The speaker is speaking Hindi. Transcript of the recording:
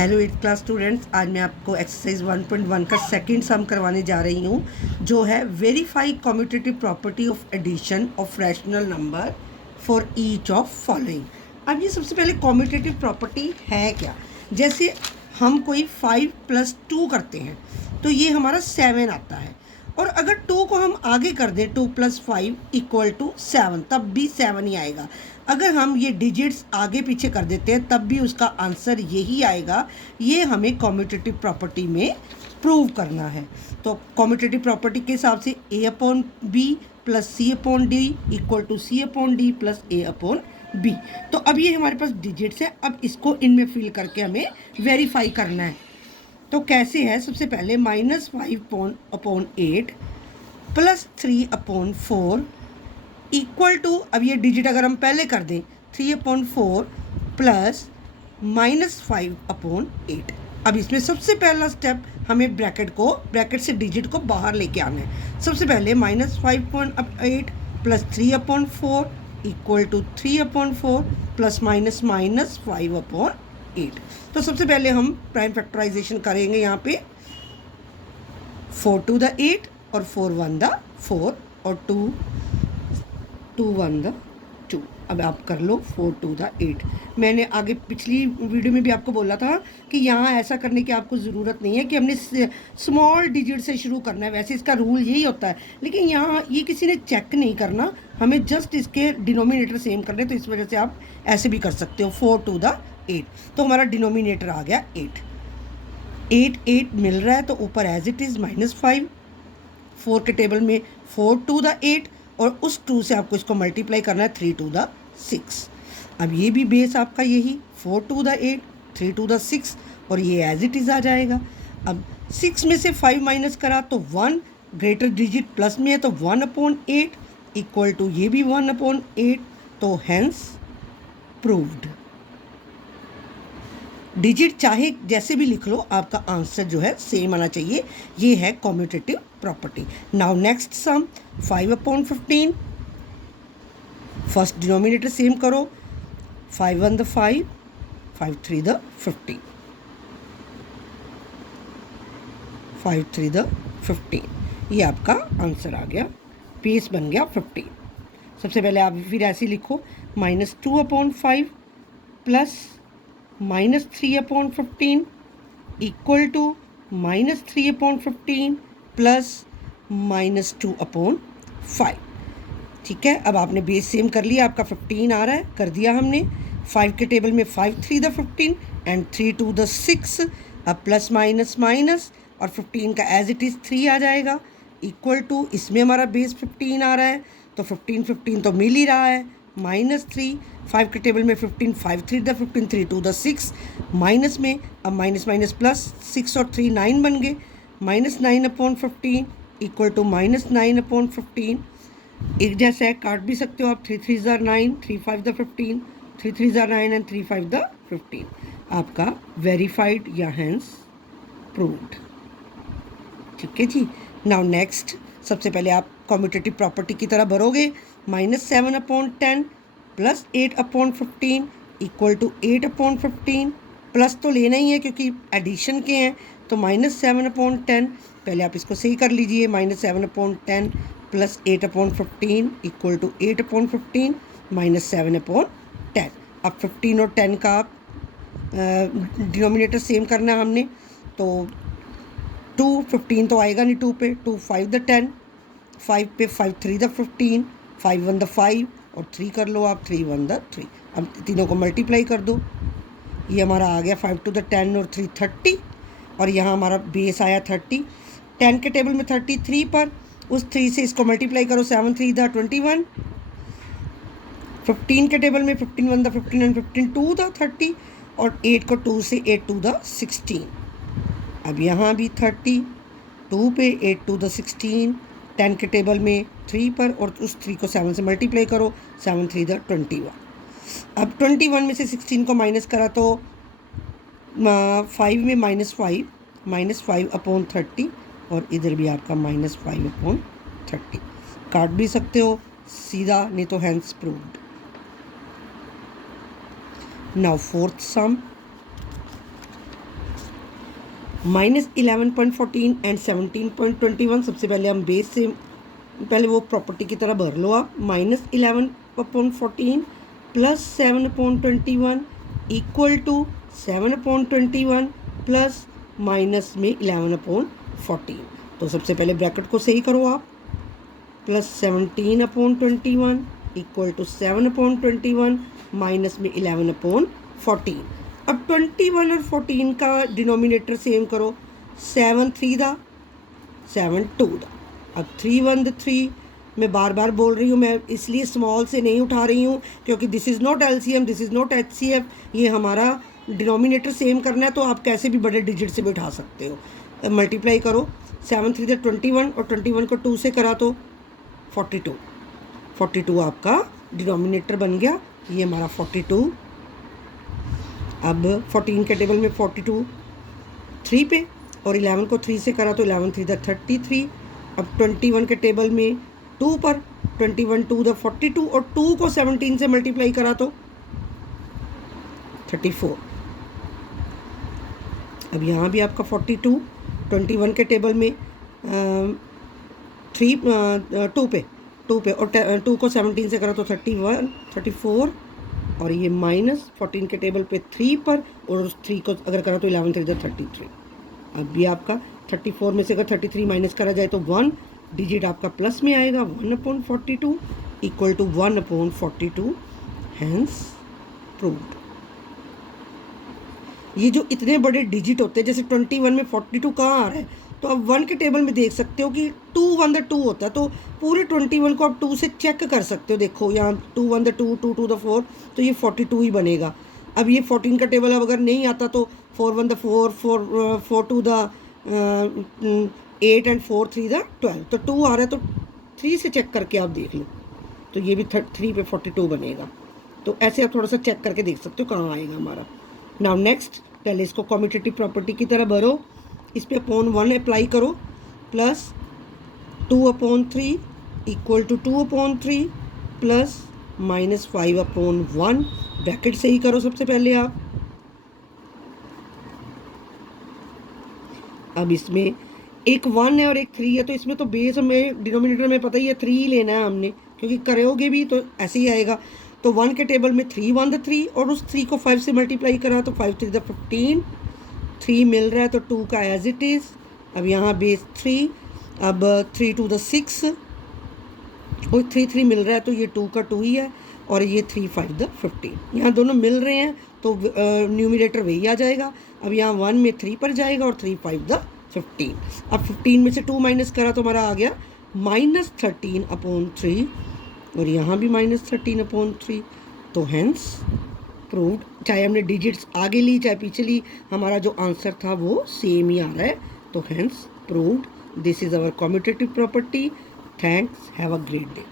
हेलो 8th क्लास स्टूडेंट्स, आज मैं आपको एक्सरसाइज 1.1 का सेकंड सम करवाने जा रही हूँ, जो है verify commutative property of addition of rational number for each of following. अब ये सबसे पहले कम्यूटेटिव प्रॉपर्टी है क्या। जैसे हम कोई 5 + 2 करते हैं तो ये हमारा 7 आता है, और अगर 2 को हम आगे कर दें 2 + 5 = 7, तब भी 7 ही आएगा। अगर हम ये डिजिट्स आगे पीछे कर देते हैं तब भी उसका आंसर यही आएगा। ये हमें कम्यूटेटिव प्रॉपर्टी में प्रूव करना है। तो कम्यूटेटिव प्रॉपर्टी के हिसाब से A/B + C/D = C/D + A/B। तो अब ये हमारे पास डिजिट्स है, अब इसको इनमें फिल करके हमें वेरीफाई करना है। तो कैसे है, सबसे पहले -5/8 + 3/4 इक्वल टू, अब ये डिजिट अगर हम पहले कर दें 3/4 प्लस -5/8। अब इसमें सबसे पहला स्टेप हमें ब्रैकेट से डिजिट को बाहर लेके आना है। सबसे पहले -5/8 प्लस 3/4 इक्वल टू 3/4 प्लस -5/8। तो सबसे पहले हम प्राइम फैक्टराइजेशन करेंगे यहाँ पे 4 to the 8 और 4 1 the 4 और 2 1 the 2। अब आप कर लो 4 to the 8। मैंने आगे पिछली वीडियो में भी आपको बोला था कि यहाँ ऐसा करने की आपको ज़रूरत नहीं है कि हमने स्मॉल डिजिट से शुरू करना है, वैसे इसका रूल यही होता है, लेकिन यहाँ ये किसी ने चेक नहीं करना, हमें जस्ट इसके डिनोमिनेटर सेम करने, तो इस वजह से आप ऐसे भी कर सकते हो 4 to the 8। तो हमारा डिनोमिनेटर आ गया 8 मिल रहा है, तो ऊपर एज इट इज़ -5, 4 के टेबल में 4 to the 8 और उस 2 से आपको इसको मल्टीप्लाई करना है 3 to the 6। अब ये भी बेस आपका यही 4 to the 8 3 to the 6 और ये एज इट इज़ आ जाएगा। अब 6 में से 5 माइनस करा तो 1, ग्रेटर डिजिट प्लस में है तो 1/8 इक्वल टू ये भी 1/8, तो हैंस प्रूव्ड। डिजिट चाहे जैसे भी लिख लो, आपका आंसर जो है सेम आना चाहिए। ये है commutative property. Now next sum 5/15। First denominator same करो, 5 1 the 5, 5 3 the 15, 5 3 the 15। ये आपका आंसर आ गया, बेस बन गया 15। सबसे पहले आप फिर ऐसे लिखो -2/5 प्लस -3/15 इक्वल टू -3/15 प्लस -2/5। ठीक है, अब आपने बेस सेम कर लिया, आपका 15 आ रहा है, कर दिया हमने। 5 के टेबल में 5 3 the 15 एंड 3 2 the 6। अब प्लस माइनस माइनस और 15 का एज इट इज़ 3 आ जाएगा, इक्वल टू इसमें हमारा बेस 15 आ रहा है, तो 15 तो मिल ही रहा है, -3। 5 के टेबल में 15 5 3 the 15 3 2 the 6 माइनस में, अब माइनस माइनस प्लस 6 और 3 9 बन गए, -9/15 इक्वल टू -9/15। एक जैसा है, काट भी सकते हो आप, 3 3 9 3 5 the 15, 3 3 9 एंड 3 5 the 15। आपका वेरीफाइड या हैंस प्रूव्ड। ठीक है जी। नाउ नेक्स्ट, सबसे पहले आप कम्यूटेटिव प्रॉपर्टी की तरह भरोगे, -7/10 प्लस 8/15 इक्वल टू 8/15। प्लस तो लेना ही है क्योंकि एडिशन के हैं, तो -7/10। पहले आप इसको सही कर लीजिए, -7/10 प्लस 8/15 इक्वल टू 8/15 -7/10। अब 15 और 10 का डिनोमिनेटर सेम करना है हमने, तो 2 15 तो आएगा नहीं 2 पे, 2 5 the 10, 5 पे 5 3 the 15, 5 1 the 5 और 3 कर लो आप, 3 1 the 3। अब तीनों को मल्टीप्लाई कर दो, ये हमारा आ गया 5 to the 10 और 3 30, और यहाँ हमारा बेस आया 30। 10 के टेबल में 33 पर उस 3 से इसको मल्टीप्लाई करो, 7 3 the 21। 15 के टेबल में 15 1 the 15 एंड 15 2 the 30, और 8 को 2 से 8 2 the 16। अब यहाँ भी 30, 2 पे 8 2 the 16, 10 के टेबल में 3 पर और उस 3 को 7 से मल्टीप्लाई करो, 7 3 the 21। अब 21 में से 16 को माइनस करा तो 5 में -5/30, और इधर भी आपका -5/30। काट भी सकते हो सीधा, नहीं तो hence proved. Now fourth sum -11.14 and 17.21। सबसे पहले हम बेस से पहले वो प्रॉपर्टी की तरह भर लो आप। -11/14 plus 7/21 equal to 7/21 plus minus में 11/14। तो सबसे पहले ब्रैकेट को सही करो आप। प्लस 17/21 इक्वल टू 7/21 माइनस में 11/14। अब 21 और 14 का डिनोमिनेटर सेम करो। 7 3 दा 7 2 दा। अब 3 1 द 3। मैं बार बार बोल रही हूँ, मैं इसलिए स्मॉल से नहीं उठा रही हूँ क्योंकि this is not LCM, this is not HCF। ये हमारा डिनोमिनेटर सेम करना है, तो आप कैसे भी बड़े डिजिट से भी उठा सकते हो। मल्टीप्लाई करो। 7 3 दा 21 और 21 को 2 से करा तो 42। 42 आपका डिनोमिनेटर बन गया। ये हमारा 42। अब 14 के टेबल में 42 3 पे और 11 को 3 से करा तो 11 3 दा 33। अब 21 के टेबल में 2 पर 21 2 दा 42 और 2 को 17 से मल्टीप्लाई करा तो 34। अब यहाँ भी आपका 42 21 के टेबल में 2 पे और 2 को 17 से करा तो 31 34। और ये -14 के टेबल पे 3 पर और उस 3 को अगर करा तो 11 3 33। अब ये आपका 34 में से अगर 33 माइनस करा जाए तो 1 डिजिट आपका प्लस में आएगा। 1/42 इक्वल टू 1/42 हैंस प्रूव्ड। ये जो इतने बड़े डिजिट होते हैं, जैसे 21 में 42 कहाँ आ रहा है, तो आप 1 के टेबल में देख सकते हो कि 2 1 द 2 होता है, तो पूरे 21 को आप 2 से चेक कर सकते हो। देखो यहाँ 2 1 द 2 2 2 द 4, तो ये 42 ही बनेगा। अब ये 14 का टेबल अब अगर नहीं आता तो 4 1 द 4 4 2 द 8 एंड 4 3 द 12, तो 2 आ रहा है तो 3 से चेक करके आप देख लो, तो ये भी 3 पे 42 बनेगा। तो ऐसे आप थोड़ा सा चेक करके देख सकते हो कहाँ आएगा हमारा। नाउ नेक्स्ट, पहले इसको कम्यूटेटिव प्रॉपर्टी की तरह भरो। इस पे /1 अप्लाई करो। Plus 2/3 equal to 2/3 plus -5/1। Bracket सही करो सबसे पहले आप। अब इसमें एक 1 है और एक 3 है, तो इसमें तो बेस हमें डिनोमिनेटर में पता ही है 3 ही लेना है हमने, क्योंकि करोगे भी तो ऐसे ही आएगा। तो 1 के टेबल में 3 1 द 3 और उस 3 को 5 से मल्टीप्लाई करा तो 5 3 द 15। 3 मिल रहा है तो 2 का एज इट इज़। अब यहाँ बेस 3। अब 3 2 द 6 और 3 3 मिल रहा है तो ये 2 का 2 ही है और ये 3 5 द 15। यहाँ दोनों मिल रहे हैं तो न्यूमिनेटर वही आ जाएगा। अब यहाँ 1 में 3 पर जाएगा और 3 5 द 15। अब 15 में से 2 माइनस करा तो हमारा आ गया -13/3 और यहाँ भी -13/3। तो हैंस प्रूव्ड। चाहे हमने डिजिट्स आगे ली चाहे पीछे ली, हमारा जो आंसर था वो सेम ही आ रहा है। तो hence proved. This is our commutative property. Thanks, have a great day.